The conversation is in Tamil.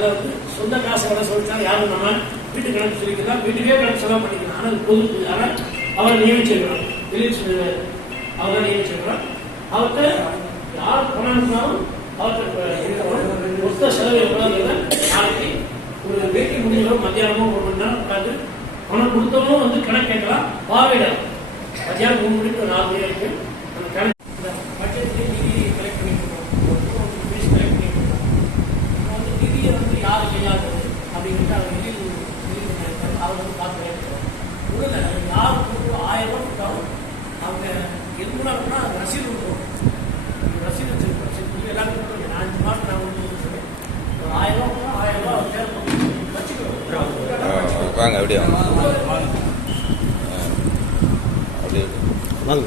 அதில் வந்து சொந்த காசு எவ்வளோ சொல்லிட்டாங்க யாரும் நம்ம வீட்டு கணக்கு சொல்லிக்கலாம். வீட்டுக்கே கணக்கு செலவு பண்ணிக்கலாம். ஆனால் பொது. ஆனால் அவரை நியமிச்சிருக்கிறோம். திலீப் அவரை நியமிச்சிருக்கிறோம். அவர்கிட்ட யார் பணம் அனுப்பினாலும் அவர்கிட்ட மொத்த செலவு எவ்வளோ நாளைக்கு ஒரு பேட்டி முடிஞ்சவரும் மத்தியானமும் ஒரு மணி நேரம் உட்காந்து பணம் கொடுத்தவங்களும் வந்து கணக்கு கேட்கலாம். பார்வையிடலாம். மத்தியானம் மூணு மணிக்கு ஒரு நாலு மணி வரைக்கும் அப்படின்ட்டு அவர் இருக்காரு அவர் வந்து பார்த்து கேட்கிறோம் ஒன்றும் இல்லை யார் கொடுக்குறோம் ஆயிரம் ரூபாய் கொடுத்தாலும் அவங்க எதுனா அப்படின்னா அது ரசீது கொடுக்கும் ரசீது வச்சிருக்கோம். ரசீது கொடுத்து எல்லாரும் கொடுக்குறோம் நான் அஞ்சு மாதம் நான் சொல்லி ஒரு ஆயிரம் ரூபா கொடுத்தா ஆயிரம் ரூபா அவர் தேவை வச்சுக்கிறோம் வாங்க அப்படியே வாங்க. அப்படியே. வாங்க